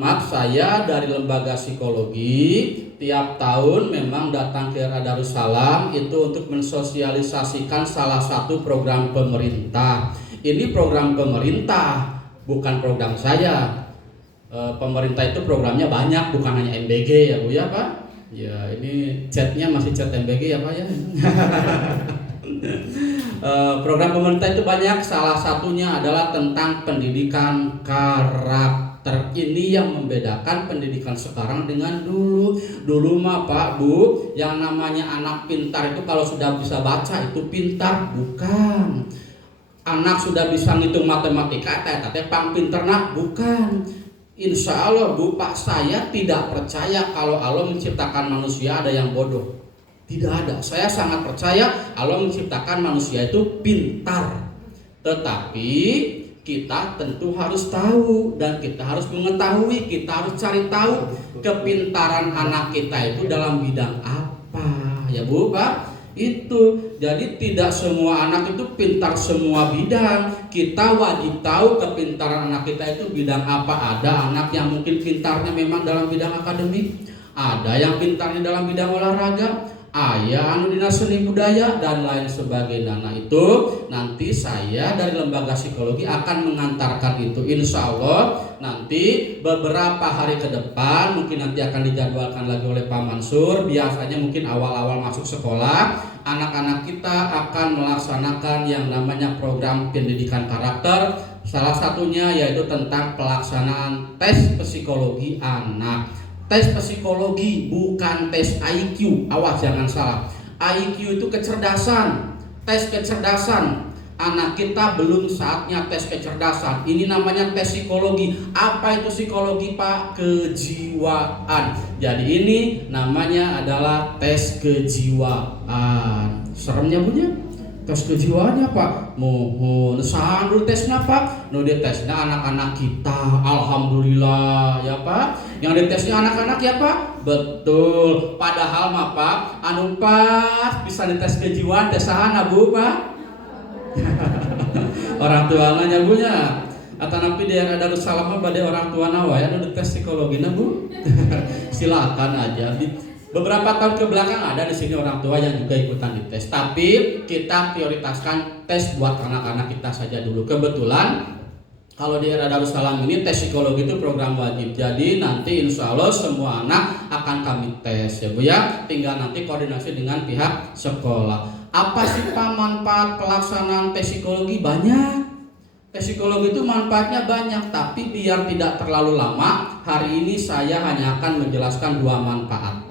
Saya dari lembaga psikologi tiap tahun memang datang ke RA Darussalam itu untuk mensosialisasikan salah satu program pemerintah. Ini program pemerintah, bukan program saya. Pemerintah itu programnya banyak, bukan hanya MBG ya Bu ya Pak. Ya ini chatnya masih chat MBG ya Pak ya. Program pemerintah itu banyak, salah satunya adalah tentang pendidikan karakter. Ini yang membedakan pendidikan sekarang dengan dulu. Dulu mah Pak Bu, yang namanya anak pintar itu kalau sudah bisa baca itu pintar, bukan. Anak sudah bisa ngitung matematika, teh pang pinter nak, bukan. Insya Allah Bu Pak, saya tidak percaya kalau Allah menciptakan manusia ada yang bodoh. Tidak ada. Saya sangat percaya Allah menciptakan manusia itu pintar. Tetapi kita tentu harus tahu dan kita harus mengetahui, kita harus cari tahu kepintaran anak kita itu dalam bidang apa. Ya Bu Pak, itu. Jadi tidak semua anak itu pintar semua bidang. Kita wajib tahu kepintaran anak kita itu bidang apa. Ada anak yang mungkin pintarnya memang dalam bidang akademik, ada yang pintarnya dalam bidang olahraga, anu dinas seni budaya dan lain sebagainya. Nah itu nanti saya dari lembaga psikologi akan mengantarkan itu, insya Allah nanti beberapa hari ke depan, mungkin nanti akan dijadwalkan lagi oleh Pak Mansur. Biasanya mungkin awal-awal masuk sekolah anak-anak kita akan melaksanakan yang namanya program pendidikan karakter. Salah satunya yaitu tentang pelaksanaan tes psikologi anak. Tes psikologi bukan tes IQ, awas jangan salah. IQ itu kecerdasan, tes kecerdasan. Anak kita belum saatnya tes kecerdasan. Ini namanya tes psikologi. Apa itu psikologi Pak? Kejiwaan. Jadi ini namanya adalah tes kejiwaan. Seremnya punya? Tes kejiwaannya Pak, mohon saan dulu tesnya Pak. No dia tesnya anak-anak kita, alhamdulillah ya Pak. Yang ditesnya anak-anak ya Pak, betul. Padahal mah Pak, anu pas bisa dites kejiwaan tesaan Bu Pak. Orang tua nanya bunya. Atau nanti di RA Darussalam bade orang tua nawa ya anu tes psikologi Bu. Silakan aja. Beberapa tahun ke belakang ada di sini orang tua yang juga ikutan dites, tapi kita prioritaskan tes buat anak-anak kita saja dulu. Kebetulan kalau di RA Darussalam ini tes psikologi itu program wajib. Jadi nanti insya Allah semua anak akan kami tes ya Bu ya. Tinggal nanti koordinasi dengan pihak sekolah. Apa sih Pak manfaat pelaksanaan tes psikologi? Banyak. Tes psikologi itu manfaatnya banyak, tapi biar tidak terlalu lama, hari ini saya hanya akan menjelaskan dua manfaat.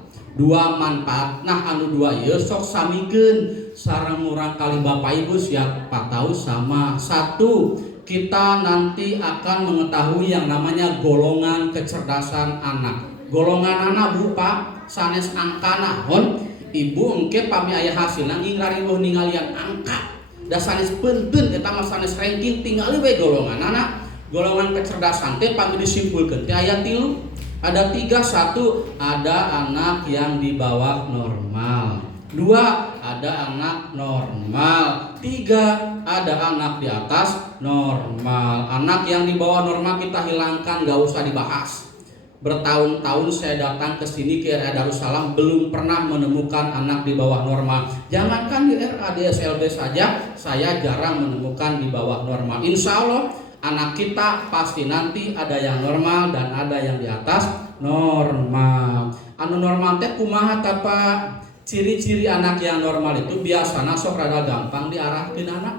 Nah anu dua ieu sok samikeun sareng urang kali Bapak Ibu siapa tahu sama. Satu, kita nanti akan mengetahui yang namanya golongan kecerdasan anak. Golongan anak Bu Pak, sanes angka naon? Ibu engke pami aya hasilna ngingariweuh ningalian angka. Da sanes penteun eta mah sanes ranking tingali we golongan anak. Golongan kecerdasan teh pami disimpulkeun teh aya 3. Ada 3, 1 ada anak yang di bawah normal, 2 ada anak normal, 3 ada anak di atas normal. Anak yang di bawah normal kita hilangkan, gak usah dibahas. Bertahun-tahun saya datang ke sini ke RA Darussalam belum pernah menemukan anak di bawah normal. Jangankan di RA, di SLB saja saya jarang menemukan di bawah normal. Insya Allah anak kita pasti nanti ada yang normal dan ada yang di atas normal. Anu normal teh kumaha ta Pak? Ciri-ciri anak yang normal itu biasana sok rada gampang diarahkeun anak,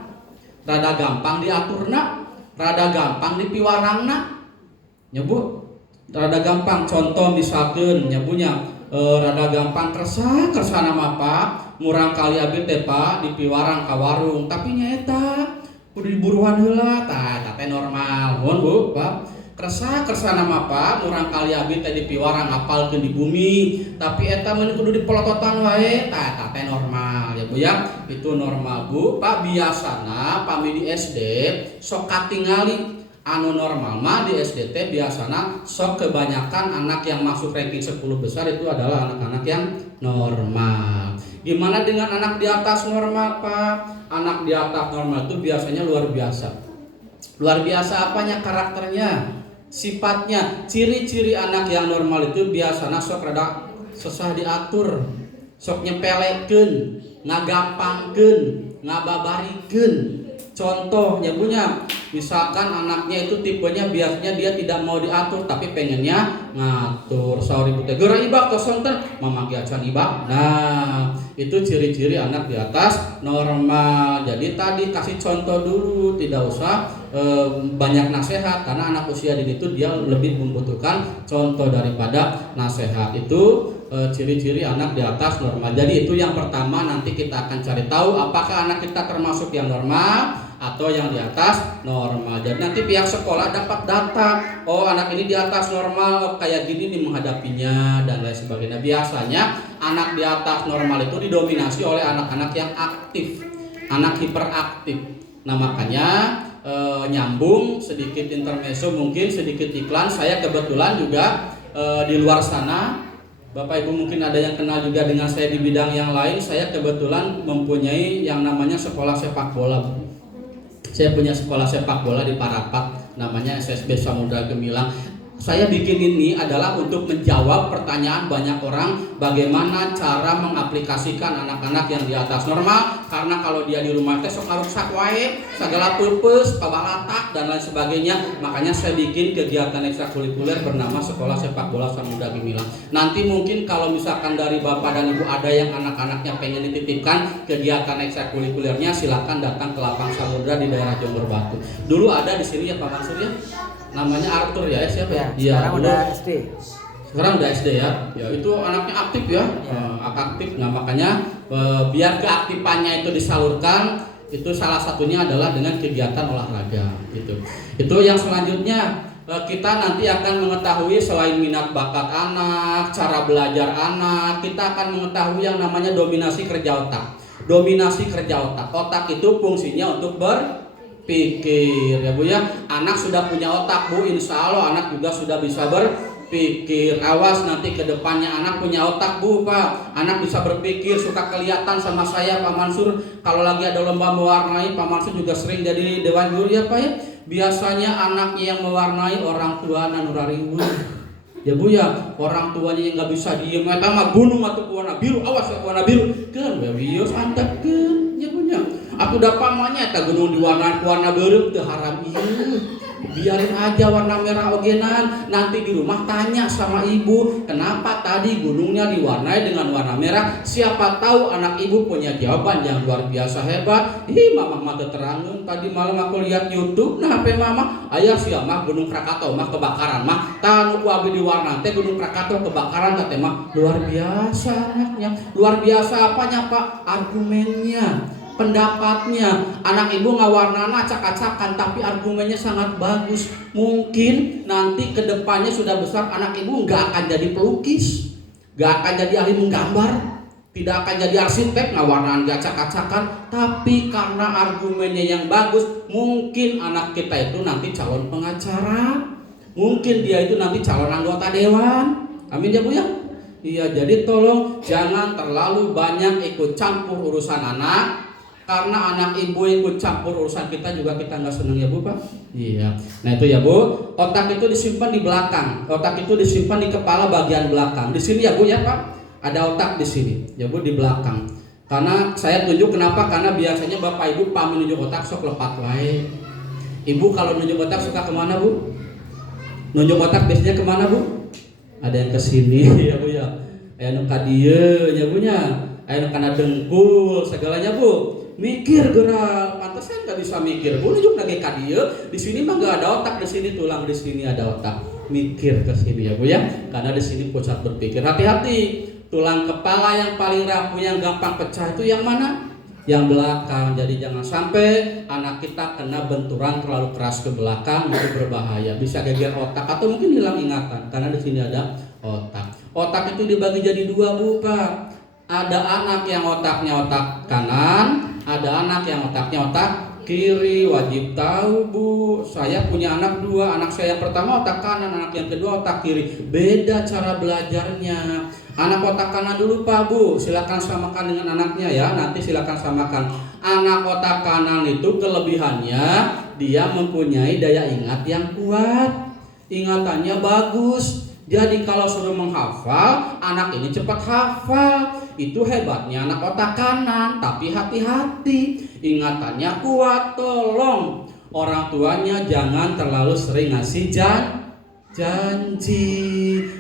rada gampang diaturna, rada gampang dipiwarangna. Ya Bu, rada gampang. Contoh misalkeun nya bunya rada gampang kersana mah Pak, murang kali abi teh Pak dipiwarang ka warung, tapi nya eta kudu diburuan heula tah teh normal. Mohon Bu Pak, kersana mah Pak murang kali abi teh dipiwarang apalkeun di bumi, tapi eta mah kudu dipelototan wae tah teh normal ya Bu ya. Itu normal Bu Pak. Biasana pami di SD sok katingali anu normal mah di SDT biasana sok kebanyakan anak yang masuk ranking 10 besar itu adalah anak-anak yang normal. Gimana dengan anak di atas normal Pak? Anak di atas normal itu biasanya luar biasa. Luar biasa apanya? Karakternya. sifatnya. Ciri-ciri anak yang normal itu biasanya sok rada susah diatur, sok nyepelekeun, ngagampangkeun, ngababarikeun. Contohnya punya, misalkan anaknya itu tipenya biasanya dia tidak mau diatur tapi pengennya ngatur. Saur ibu teh geura ibak kosong teh mama ge acan ibak. Nah, itu ciri-ciri anak di atas normal. Jadi tadi kasih contoh dulu, tidak usah banyak nasihat karena anak usia dini itu dia lebih membutuhkan contoh daripada nasihat. Itu ciri-ciri anak di atas normal. Jadi itu yang pertama, nanti kita akan cari tahu apakah anak kita termasuk yang normal atau yang di atas normal. Jadi nanti pihak sekolah dapat data, oh anak ini di atas normal, oh, kayak gini nih menghadapinya dan lain sebagainya. Biasanya anak di atas normal itu didominasi oleh anak-anak yang aktif, anak hiperaktif. Nah makanya nyambung sedikit intermezzo, mungkin sedikit iklan. Saya kebetulan juga di luar sana, Bapak Ibu mungkin ada yang kenal juga dengan saya di bidang yang lain. Saya kebetulan mempunyai yang namanya sekolah sepak bola. Saya punya sekolah sepak bola di Parapat, namanya SSB Samudra Gemilang. Saya bikin ini adalah untuk menjawab pertanyaan banyak orang, bagaimana cara mengaplikasikan anak-anak yang di atas normal. Karena kalau dia di rumah teh sok ngarusak wae, segala purpose, pabalatak dan lain sebagainya. Makanya saya bikin kegiatan ekstrakurikuler bernama Sekolah Sepak Bola Samudra Gemilang. Nanti mungkin kalau misalkan dari Bapak dan Ibu ada yang anak-anaknya pengen dititipkan kegiatan ekstrakurikulernya, silakan datang ke Lapang Samudra di daerah Jomber Batu. Dulu ada di sini ya Pak Mansur ya. Namanya Arthur ya, siapa ya? Sekarang udah SD. Sekarang udah SD ya. Ya itu anaknya aktif ya, aktif. Nah makanya biar keaktifannya itu disalurkan, itu salah satunya adalah dengan kegiatan olahraga gitu. Itu yang selanjutnya kita nanti akan mengetahui selain minat bakat anak, cara belajar anak, kita akan mengetahui yang namanya dominasi kerja otak. Dominasi kerja otak. Otak itu fungsinya untuk berpikir ya Bu ya. Anak sudah punya otak Bu, insya Allah anak juga sudah bisa berpikir. Awas nanti ke depannya anak punya otak Bu Pak, anak bisa berpikir. Suka kelihatan sama saya Pak Mansur, kalau lagi ada lomba mewarnai, Pak Mansur juga sering jadi dewan juri ya Pak ya. Biasanya anaknya yang mewarnai orang tua nanurariwu ya Bu ya, orang tuanya yang nggak bisa diem, eta mah gunung atau warna biru, awas ya warna biru kan, bios antep kan ya Bu ya. Aku udah pamanya eta gunung diwarna warna biru teu haram ieu. Biarin aja warna merah ogenan. Nanti di rumah tanya sama ibu, kenapa tadi gunungnya diwarnai dengan warna merah? Siapa tahu anak ibu punya jawaban yang luar biasa hebat. Ih, mama mah keterangan tadi malam aku lihat YouTube. Nah, apa mama? Ayah sia mah Gunung Krakatau mah kebakaran mah. Tanu ku abi diwarna teh Gunung Krakatau kebakaran teh mah luar biasa anaknya. Luar biasa apanya Pak? Argumennya, pendapatnya. Anak ibu ngawarnana acak-acakan tapi argumennya sangat bagus. Mungkin nanti kedepannya sudah besar anak ibu nggak akan jadi pelukis, nggak akan jadi ahli menggambar, tidak akan jadi arsitek ngawarnan acak-acakan, tapi karena argumennya yang bagus, mungkin anak kita itu nanti calon pengacara, mungkin dia itu nanti calon anggota dewan. Amin ya Bu ya. Iya, jadi tolong jangan terlalu banyak ikut campur urusan anak. Karena anak ibu ikut campur urusan kita juga kita nggak seneng ya Bu Pak. Iya. Nah itu ya Bu. Otak itu disimpan di belakang. Otak itu disimpan di kepala bagian belakang. Di sini ya Bu ya Pak. Ada otak di sini. Ya Bu di belakang. Karena saya tunjuk kenapa? Karena biasanya Bapak Ibu pamit nunjuk otak sok lepat wae. Ibu kalau nunjuk otak suka kemana Bu? Nunjuk otak biasanya kemana Bu? Ada yang ke sini ya Bu ya. Aya nu ka dieu ya Bu nya. Aya nu kana dengkul segalanya Bu. Mikir gerak, pantesan nggak bisa mikir. Bu nunjuk lagi ka dieu, di sini mah nggak ada otak, di sini tulang, di sini ada otak. Mikir ke sini ya Bu ya, karena di sini pusat berpikir. Hati-hati, tulang kepala yang paling rapuh, yang gampang pecah itu yang mana? Yang belakang. Jadi jangan sampai anak kita kena benturan terlalu keras ke belakang, itu berbahaya. Bisa geger otak atau mungkin hilang ingatan, karena di sini ada otak. Otak itu dibagi jadi dua Bu Pak. Ada anak yang otaknya otak kanan, ada anak yang otaknya otak kiri. Wajib tahu Bu, saya punya anak dua. Anak saya yang pertama otak kanan, anak yang kedua otak kiri. Beda cara belajarnya. Anak otak kanan dulu Pak Bu, silakan samakan dengan anaknya ya. Nanti silakan samakan. Anak otak kanan itu kelebihannya dia mempunyai daya ingat yang kuat. ingatannya bagus. Jadi kalau suruh menghafal, anak ini cepat hafal. Itu hebatnya anak otak kanan. Tapi hati-hati, ingatannya kuat. Tolong orang tuanya jangan terlalu sering ngasih janji.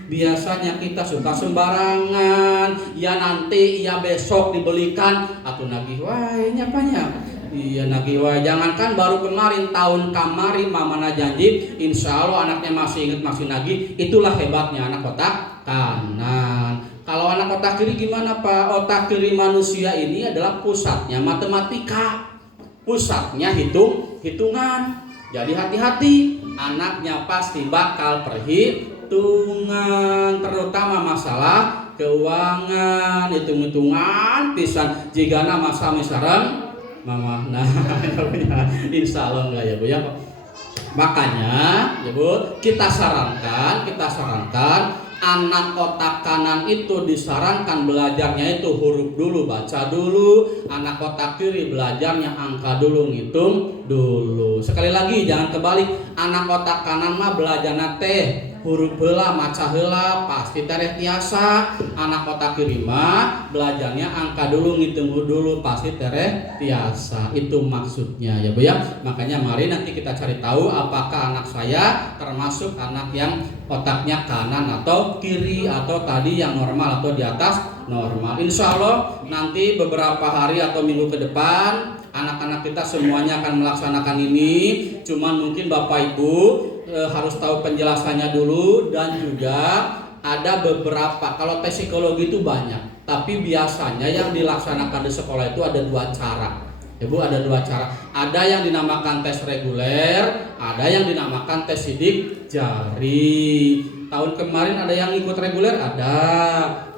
Biasanya kita suka sembarangan. Ya nanti, ya besok dibelikan. Atau nagih wae nyapanya. Iya nagih wae. Jangankan baru kemarin, tahun kamari mamana janji, insya Allah anaknya masih ingat, masih nagih. Itulah hebatnya anak otak kanan. Kalau anak otak kiri gimana Pak? Otak kiri manusia ini adalah pusatnya matematika, pusatnya hitungan. Jadi hati-hati, anaknya pasti bakal perhitungan, terutama masalah keuangan, hitung-hitungan pisan. Jika nama sami sareng mama, nah insya Allah enggak ya Bu ya. Makanya ya Bu, kita sarankan anak otak kanan itu disarankan belajarnya itu huruf dulu, baca dulu. Anak otak kiri belajarnya angka dulu, ngitung dulu. Sekali lagi jangan kebalik, anak otak kanan mah belajarnya teh huruf heula, maca heula, pasti tereh tiasa. Anak otak kiri mah belajarnya angka dulu, ngitung dulu, pasti tereh tiasa. Itu maksudnya ya Bu ya. Makanya mari nanti kita cari tahu apakah anak saya termasuk anak yang otaknya kanan atau kiri, atau tadi yang normal atau di atas normal. Insya Allah nanti beberapa hari atau minggu ke depan anak-anak kita semuanya akan melaksanakan ini. Cuman mungkin Bapak Ibu harus tahu penjelasannya dulu. Dan juga ada beberapa, kalau tes psikologi itu banyak, tapi biasanya yang dilaksanakan di sekolah itu ada 2 cara. Ya Bu, ada 2 cara. Ada yang dinamakan tes reguler, ada yang dinamakan tes sidik jari. Tahun kemarin ada yang ikut reguler, ada.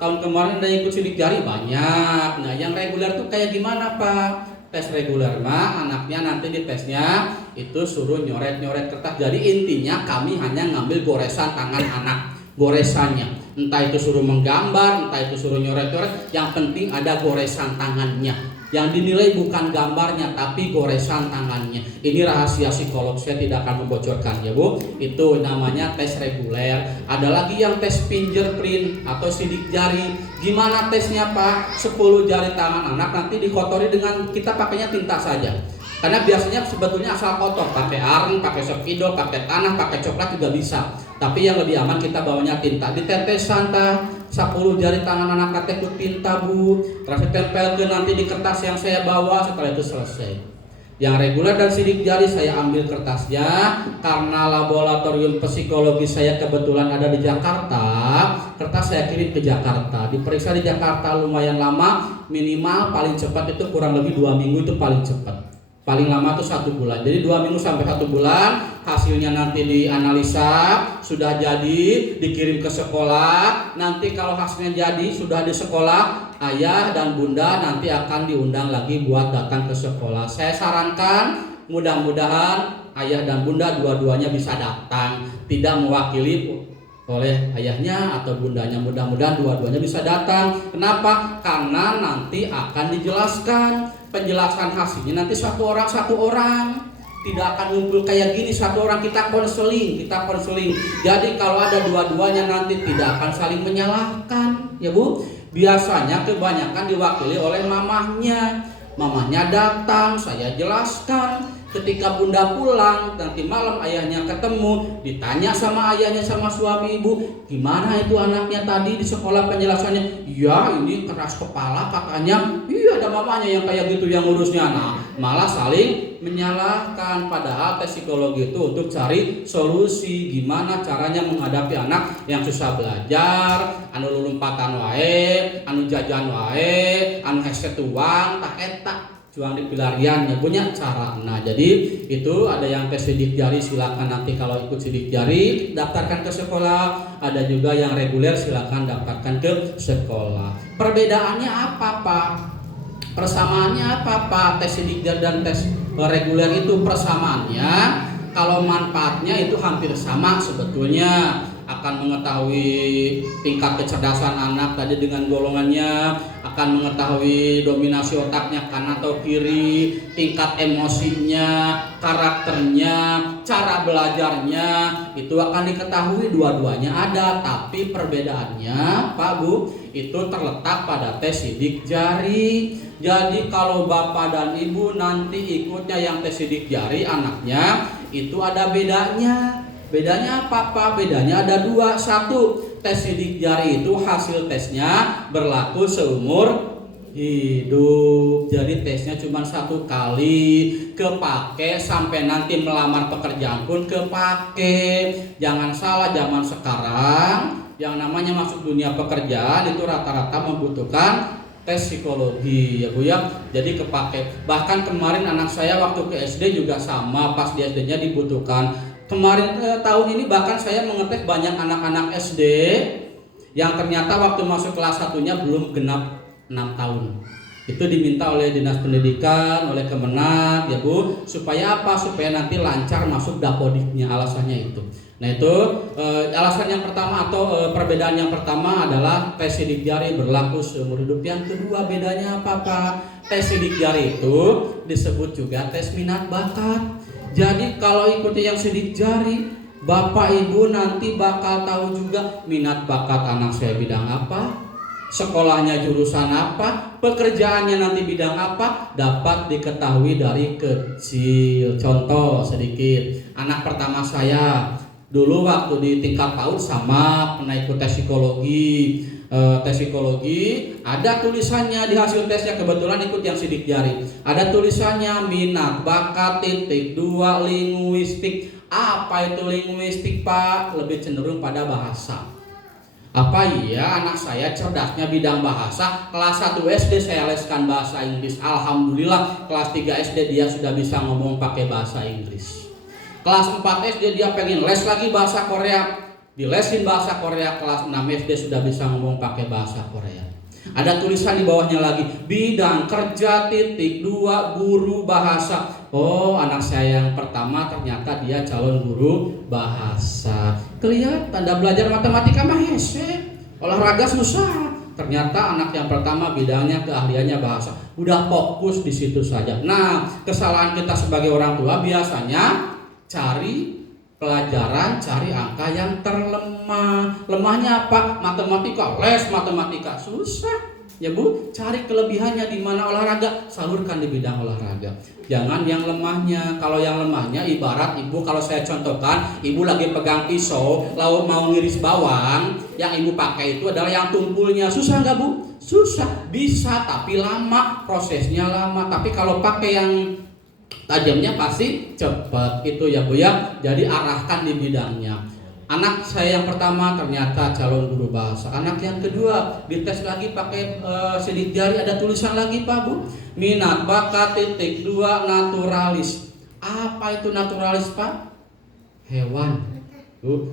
Tahun kemarin ada yang ikut sidik jari, banyak. Nah, yang reguler tuh kayak gimana Pak? Tes reguler mah anaknya nanti di tesnya itu suruh nyoret-nyoret kertas. Jadi intinya kami hanya ngambil goresan tangan anak, goresannya. Entah itu suruh menggambar, entah itu suruh nyoret-nyoret, yang penting ada goresan tangannya. Yang dinilai bukan gambarnya tapi goresan tangannya. Ini rahasia psikolog, saya tidak akan membocorkan ya Bu. Itu namanya tes reguler. Ada lagi yang tes fingerprint atau sidik jari. Gimana tesnya Pak? 10 jari tangan anak nanti dikotori dengan, kita pakainya tinta saja. Karena biasanya sebetulnya asal kotor, pakai areng, pakai spidol, pakai tanah, pakai coklat juga bisa. Tapi yang lebih aman kita bawanya tinta. Ditetes santa 10 jari tangan anak kate ku tinta Bu. Terus ditempelkeun nanti di kertas yang saya bawa, setelah itu selesai. Yang reguler dan sidik jari saya ambil kertasnya karena laboratorium psikologi saya kebetulan ada di Jakarta. Kertas saya kirim ke Jakarta, diperiksa di Jakarta lumayan lama, minimal paling cepat itu kurang lebih 2 minggu itu paling cepat. Paling lama tuh 1 bulan. Jadi 2 minggu sampai 1 bulan. Hasilnya nanti dianalisa, sudah jadi, dikirim ke sekolah. Nanti kalau hasilnya jadi, sudah di sekolah, ayah dan bunda nanti akan diundang lagi buat datang ke sekolah. Saya sarankan mudah-mudahan ayah dan bunda dua-duanya bisa datang. Tidak mewakili oleh ayahnya atau bundanya, mudah-mudahan dua-duanya bisa datang. Kenapa? Karena nanti akan dijelaskan. Penjelasan hasilnya nanti satu orang, tidak akan ngumpul kayak gini satu orang, kita konseling. Jadi kalau ada dua-duanya nanti tidak akan saling menyalahkan ya Bu. Biasanya kebanyakan diwakili oleh mamahnya datang, saya jelaskan. Ketika bunda pulang, nanti malam ayahnya ketemu, ditanya sama ayahnya sama suami ibu, gimana itu anaknya tadi di sekolah penjelasannya? Ya ini keras kepala katanya. Iya ada mamanya yang kayak gitu yang ngurusnya. Nah malah saling menyalahkan. Padahal tes psikologi itu untuk cari solusi gimana caranya menghadapi anak yang susah belajar, anu lulumpatan wae, anu jajan wae, anu hese tuang, tak etak juang di pilariannya punya cara. Nah jadi itu ada yang tes sidik jari, silakan nanti kalau ikut sidik jari daftarkan ke sekolah. Ada juga yang reguler, silakan daftarkan ke sekolah. Perbedaannya apa Pak? Persamaannya apa Pak? Tes sidik jari dan tes reguler itu persamaannya, kalau manfaatnya itu hampir sama sebetulnya. akan mengetahui tingkat kecerdasan anak tadi dengan golongannya, akan mengetahui dominasi otaknya kanan atau kiri, tingkat emosinya, karakternya, cara belajarnya, itu akan diketahui. Dua-duanya ada, tapi perbedaannya Pak Bu itu terletak pada tes sidik jari. Jadi kalau bapak dan ibu nanti ikutnya yang tes sidik jari anaknya, itu ada bedanya. Bedanya apa Pak? Bedanya ada dua. Satu, tes sidik jari itu hasil tesnya berlaku seumur hidup. Jadi tesnya cuma satu kali, kepake sampai nanti melamar pekerjaan pun kepake. Jangan salah, zaman sekarang yang namanya masuk dunia pekerjaan itu rata-rata membutuhkan tes psikologi ya Bu ya. Jadi kepake. Bahkan kemarin anak saya waktu ke SD juga sama, pas di SD-nya dibutuhkan. Kemarin tahun ini bahkan saya mengetes banyak anak-anak SD yang ternyata waktu masuk kelas 1-nya belum genap 6 tahun. Itu diminta oleh Dinas Pendidikan, oleh Kemenag ya Bu, supaya apa? Supaya nanti lancar masuk Dapodiknya, alasannya itu. Nah itu alasan yang pertama atau perbedaan yang pertama adalah tes sidik jari berlaku seumur hidup. Yang kedua bedanya apa Pak? Tes sidik jari itu disebut juga tes minat bakat. Jadi kalau ikuti yang sidik jari, Bapak Ibu nanti bakal tahu juga minat bakat anak saya bidang apa, sekolahnya jurusan apa, pekerjaannya nanti bidang apa, dapat diketahui dari kecil. Contoh sedikit, anak pertama saya dulu waktu di tingkat PAUD sama pernah ikut tes psikologi. Tes psikologi ada tulisannya di hasil tesnya, kebetulan ikut yang sidik jari. Ada tulisannya minat bakat titik 2 linguistik. Apa itu linguistik Pak? Lebih cenderung pada bahasa. Apa iya anak saya cerdasnya bidang bahasa? Kelas 1 SD saya leskan bahasa Inggris. Alhamdulillah kelas 3 SD dia sudah bisa ngomong pakai bahasa Inggris. Kelas 4 SD dia pengen les lagi bahasa Korea, dilesin bahasa Korea. Kelas 6 SD sudah bisa ngomong pakai bahasa Korea. Ada tulisan di bawahnya lagi, bidang kerja titik 2 guru bahasa. Oh, anak saya yang pertama ternyata dia calon guru bahasa. Kelihatan tanda belajar matematika mah hese, olahraga susah. Ternyata anak yang pertama bidangnya keahliannya bahasa. Udah fokus di situ saja. Nah, kesalahan kita sebagai orang tua biasanya cari pelajaran, cari angka yang terlemah. Lemahnya apa? Matematika, les matematika susah. Ya Bu, cari kelebihannya di mana. Olahraga, salurkan di bidang olahraga. Jangan yang lemahnya. Kalau yang lemahnya ibarat ibu, kalau saya contohkan, ibu lagi pegang pisau, lalu mau ngiris bawang, yang ibu pakai itu adalah yang tumpulnya. Susah nggak Bu? Susah. Bisa, tapi lama, prosesnya lama. Tapi kalau pakai yang tajamnya pasti cepat itu ya Bu ya. Jadi arahkan di bidangnya. Anak saya yang pertama ternyata calon guru bahasa. Anak yang kedua dites lagi pakai sidik jari, ada tulisan lagi Pak Bu, minat bakat titik 2 naturalis. Apa itu naturalis Pak? Hewan.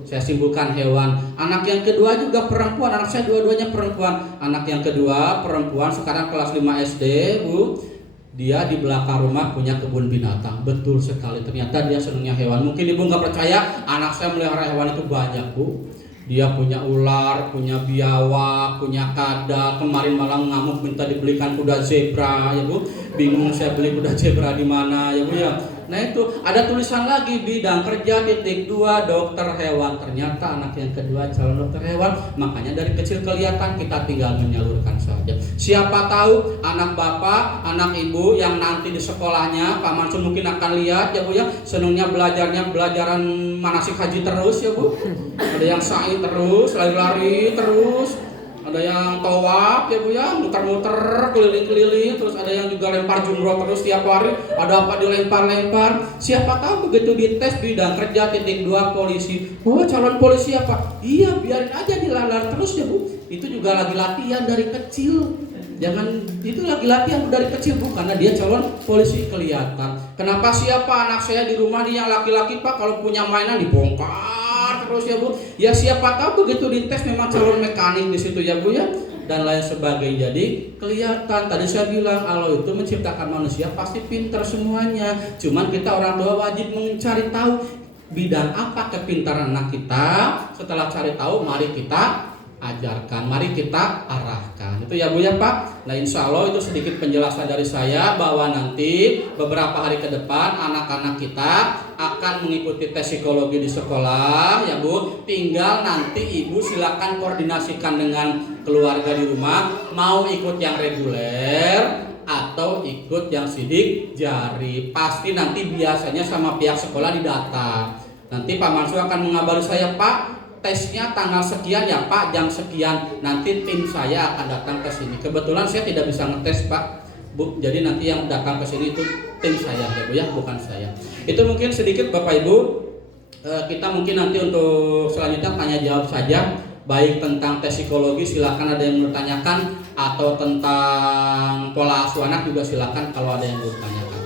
Saya simpulkan hewan. Anak yang kedua juga perempuan. Anak saya dua-duanya perempuan. Anak yang kedua perempuan, sekarang kelas 5 SD Bu. Dia di belakang rumah punya kebun binatang. Betul sekali, ternyata dia senangnya hewan. Mungkin ibu nggak percaya, anak saya melihara hewan itu banyak Bu. Dia punya ular, punya biawak, punya kadal. Kemarin malam ngamuk minta dibelikan kuda zebra ya Bu. Bingung saya beli kuda zebra di mana ya Bu ya. Nah itu ada tulisan lagi, bidang kerja titik 2 dokter hewan. Ternyata anak yang kedua calon dokter hewan. Makanya dari kecil kelihatan, kita tinggal menyalurkan saja. Siapa tahu anak bapak, anak ibu yang nanti di sekolahnya Pak Mansur mungkin akan lihat ya Bu ya, senangnya belajarnya belajaran manasik haji terus ya Bu. Ada yang sa'i terus, lari-lari terus. Ada yang tawaf ya Bu ya, muter-muter keliling-keliling. Terus ada yang juga lempar jumroh terus tiap hari. Ada apa dilempar-lempar. Siapa tahu begitu dites bidang kerja titik 2 polisi. Oh calon polisi apa? Iya biarin aja dilalar terus ya Bu. Itu juga lagi latihan dari kecil. Jangan, itu lagi latihan dari kecil Bu, karena dia calon polisi kelihatan. Kenapa siapa anak saya di rumah dia yang laki-laki Pak, kalau punya mainan dibongkar terus ya Bu. Ya siapa tahu begitu dites memang calon mekanik di situ ya Bu ya, dan lain sebagainya. Jadi kelihatan. Tadi saya bilang Allah itu menciptakan manusia pasti pintar semuanya. Cuman kita orang tua wajib mencari tahu bidang apa kepintaran anak kita. Setelah cari tahu, mari kita ajarkan, mari kita arahkan. Itu ya Bu ya Pak. Nah insya Allah itu sedikit penjelasan dari saya bahwa nanti beberapa hari ke depan anak-anak kita akan mengikuti tes psikologi di sekolah ya Bu. Tinggal nanti Ibu silakan koordinasikan dengan keluarga di rumah, mau ikut yang reguler atau ikut yang sidik jari. Pasti nanti biasanya sama pihak sekolah didata. Nanti Pak Mansur akan mengabari saya, Pak, tesnya tanggal sekian ya Pak, jam sekian. Nanti tim saya akan datang ke sini. Kebetulan saya tidak bisa ngetes Pak, Bu. Jadi nanti yang datang ke sini itu tim saya ya Bu ya, bukan saya. Itu mungkin sedikit Bapak Ibu. Kita mungkin nanti untuk selanjutnya tanya jawab saja. Baik tentang tes psikologi silakan ada yang bertanyakan, atau tentang pola asuh anak juga silakan kalau ada yang bertanyakan.